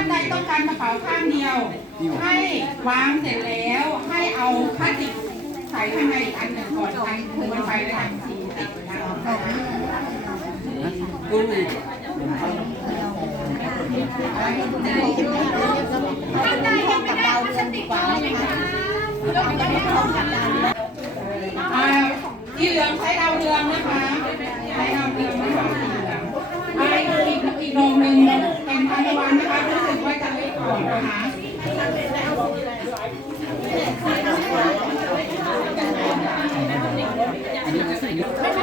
านใดต้องการกระเป๋าข้างเดียว ให้วางเสร็จแล้วให้เอาพลาสติกใส่ข้างในอีกอันหนึ่งก่อนทางมือไปแล้วทางสีติดไว้ได้ข้างในยังไม่ได้พลาสติกเลยนะคะยกยกของกับดาวอ่าที่เหลืองใช้ดาวเรืองนะคะใช้ดาวเรืองนะคะสีเหลืองอ่าอีกอีกดอกหนึ่งเป็นทานตะวันนะคะรู้สึกว่าจะเล็กกว่านะคะ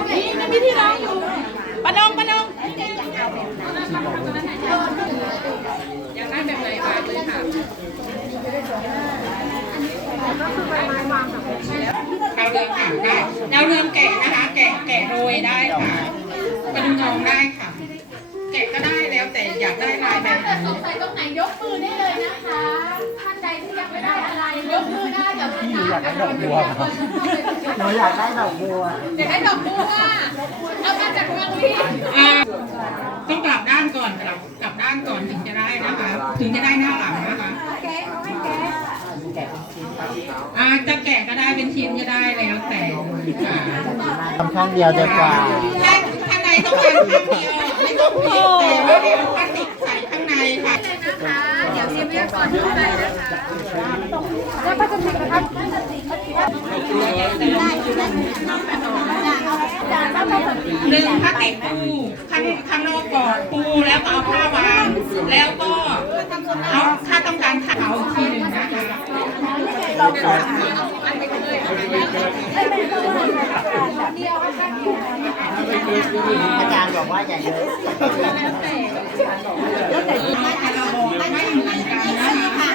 นี่มีที่ร้องอยู่ปะนงปะนงเลยค่ะดาวเรืองค่ะได้ดาวเรืองแกะนะคะ แกะแกะโรยได้ค่ะกระดุมทองได้ค่ะ แล้วแต่อยากได้ลายแบบถ้าไหนสงสัยตรงไหนยกมือได้เลยนะคะท่านใดที่ยังไม่ได้อะไรยกมือได้เดี๋ยวพี่อยากได้ดอกบัวหนูอยากได้ดอกบัวเดี๋ยวให้ดอกบัวเอามาจากเมืองพี่อ่าต้องกลับด้านก่อนกลับกลับด้านก่อนถึงจะได้นะคะ ถึงจะได้หน้าหลังนะคะแกะเอาให้แกะอ่าจะแกะก็ได้เป็นชิ้นก็ได้แล้วแต่ค่ะทำข้างเดียวดีกว่าถ้าข้างในต้องการข้างเดียวไม่ต้องพิมพ์ แต่ว่าเอาพลาสติกใส่ข้างในค่ะเลยนะคะเดี๋ยวเตรียมไว้ก่อนเข้าไปนะคะแล้วพลาสติกนะครับพลาสติกได้ได้ได้ได้ได้หนึ่งพลาสติกปูข้างข้างนอกก่อนปูแล้วก็เอาผ้าวาง แล้วก็เอาถ้าต้องการถ้าเอาอีกทีหนึ่งนะคะ อาจารย์บอกว่าอย่าเยอะแต่เราบอกไม่เหมือนกันนะคะ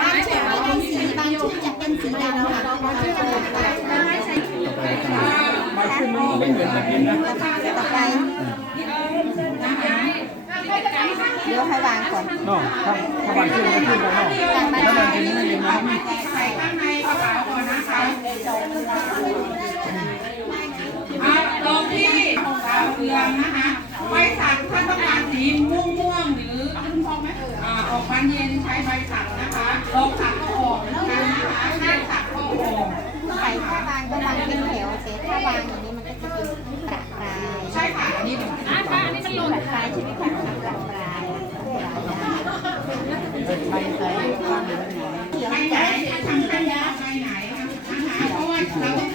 บางชุดเป็นสีบางชุดจะเป็นสีดำค่ะต่อไปเดี๋ยวให้วางก่อนน้องถ้าถ้าวันขึ้นก็ขึ้นแล้วน้องถ้าวันขึ้นไม่เป็นน้องใส่ข้างในกระเป๋าก่อนนะคะอะ องนะคะ ใบสักถ้านต้องการสีม่วงม่วงๆหรืออ่าออกบานเย็นใช้ใบสักนะคะลองสักก็ออกเหมือนะคะใช้สักก็ออกใส่ถ้าวางก็วางเป็นแถวเสร็จถ้าวางอย่างนี้มันก็จะเป็นประปรายใช่ค่ะอันนี้หนูอะค่ะอันนี้มันลงประปรายใช่ไหมคะประปรายไม่ใช่ข้างนี้ไงไปไหนทำกันยาไปไหนนะคะเพราะว่าเราต้อง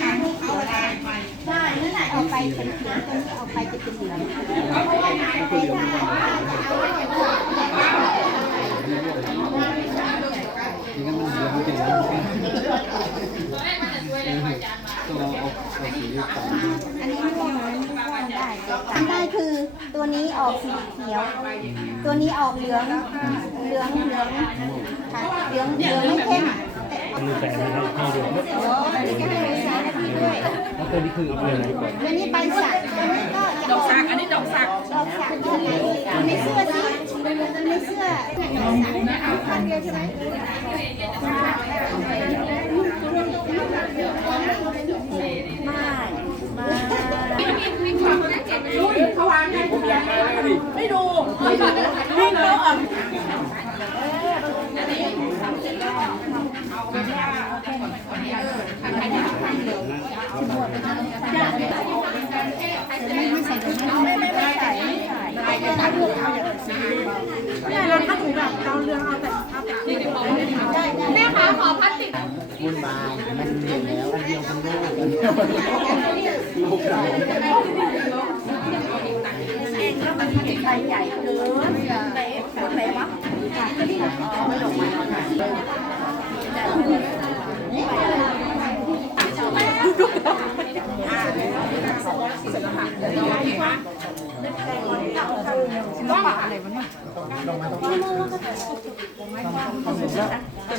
เอาไปเป็นเขียวตรงนี้เอาไปจะเป็นเหลืองเอาไปไหนไปไหนทีนั้นมันเหลืองจริงๆต้องเอาเอาเอาสีต่างอันนี้ม่วงอันนี้ม่วงได้อันได้คือตัวนี้ออกสีเขียว ตัวนี้ออกเหลือง เหลืองเหลืองค่ะเหลืองเหลืองไม่เข้มแต่ออก มีแต่ไม่ได้ให้เดียวโอ้อันนี้ก็ไม่ได้ใช้นาทีด้วยแล้วตัวนี้คือเอาไปไหนก่อนตัวนี้ใบสักตัวนี้ก็จะดอกสักอันนี้ดอกสักดอกสักตัวไหนมันไม่เสื้อสิมันไม่เสื้อดอกสักนะคะพันเดียวใช่ไหมเขาวางให้ผมอยากได้ไม่ดูไม่ดูไม่ดูอะ เนี่ยเราถ้าถึงแบบเราเรืองเอาแต่เอาแต่ที่เดี๋ยวแม่คะขอพลาสติกวุ่นวายมันเห็นแล้วอันเดียวกันลูกลูกเราใบใหญ่เกินไหนไหนวะไม่ลงมา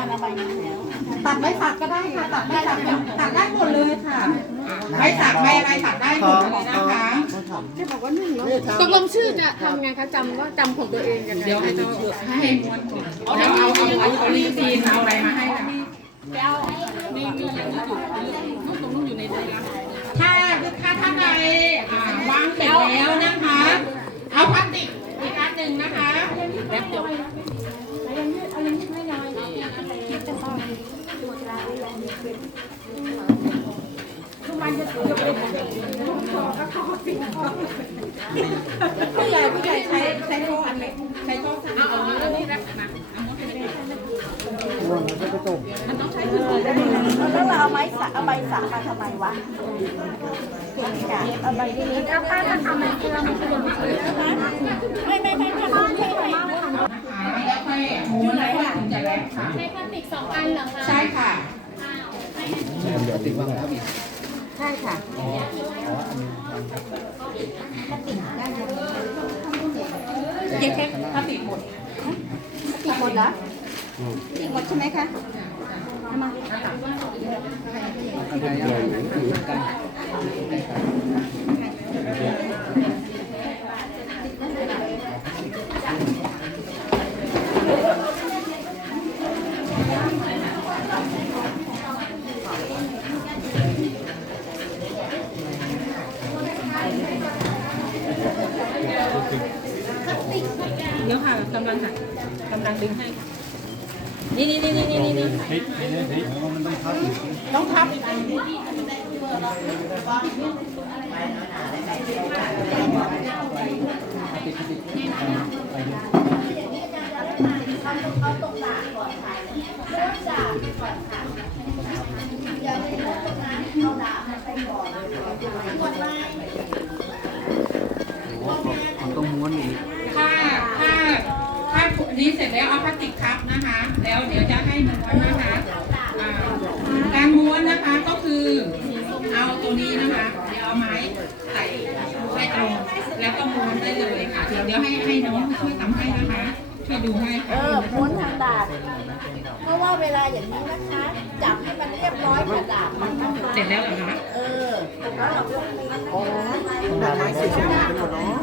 การเอาใบนี้แล้วตัดใบสักก็ได้ค่ะ ตัดใบสักตัดได้หมดเลยค่ะใบสักใบอะไรตัดได้หมดเลยนะคะตกลงชื่อจะทำไงคะจำว่าจำของตัวเองยังไงเดี๋ยวให้เจ้าให้ม้วนเอาเอาเอาเอาเอาลีซีนเอาอะไรมาให้ค่ะถ้าถ้าท่านใดอ่าวางเสร็จแล้วนะคะ เอาพลาสติก ผู้ใหญ่ผู้ใหญ่ใช้ใช้โต๊ะอันเล็กใช้โต๊ะสั่งเอาอันนี้นะมาเอาหมดไปเลยแล้วเราเอาไม้สักเอาใบสักมาทำไมวะเก่งจังเอาใบนี้เอาป้ามาทำไมเพื่อมันเป็นไม่ไม่ไม่ไม่ไม่ ไม่ไม่นะคะแล้วค่อยหมุนแล้วถึงจะแรงค่ะ ใช้พลาสติกสองอันเหรอคะใช่ค่ะเดี๋ยวติดวางแล้วอีกใช่ค่ะอ๋ออ๋ออันนี้ถ้าติดได้เลยเช็คเช็คถ้าติดหมดติดหมดเหรอติดหมดใช่ไหมคะเอามาอะไรอะไรถือกันำลังค่ะกำลังดึงให้ค่ะนี่นี่นี่นี่นี่นี่ต้องทับมัน นี้เสร็จแล้วเอาพลาสติกทับนะคะ แล้วเดี๋ยวจะให้ม้วนนะคะอ่าการม้วนนะคะก็คือเอาตัวนี้นะคะ เดี๋ยวเอาไม้ใส่ใส่ตรงแล้วก็ม้วนได้เลยค่ะ เดี๋ยวเดี๋ยวให้ให้น้องช่วยทำให้นะคะช่วยดูให้เอค่ะอม้วนทางดาบเพราะว่าเวลาอย่างนี้นะคะ จับให้มันเรียบร้อยกระดาษมันนะคะเสร็จแล้วเหรอคะเออแล้วเราก็ม้วนดอกไม้สีชมพูเป็นหมดเนาะ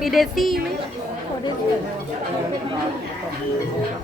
มีเดซี่ไหม อะไรมันเป็นอยู่นะ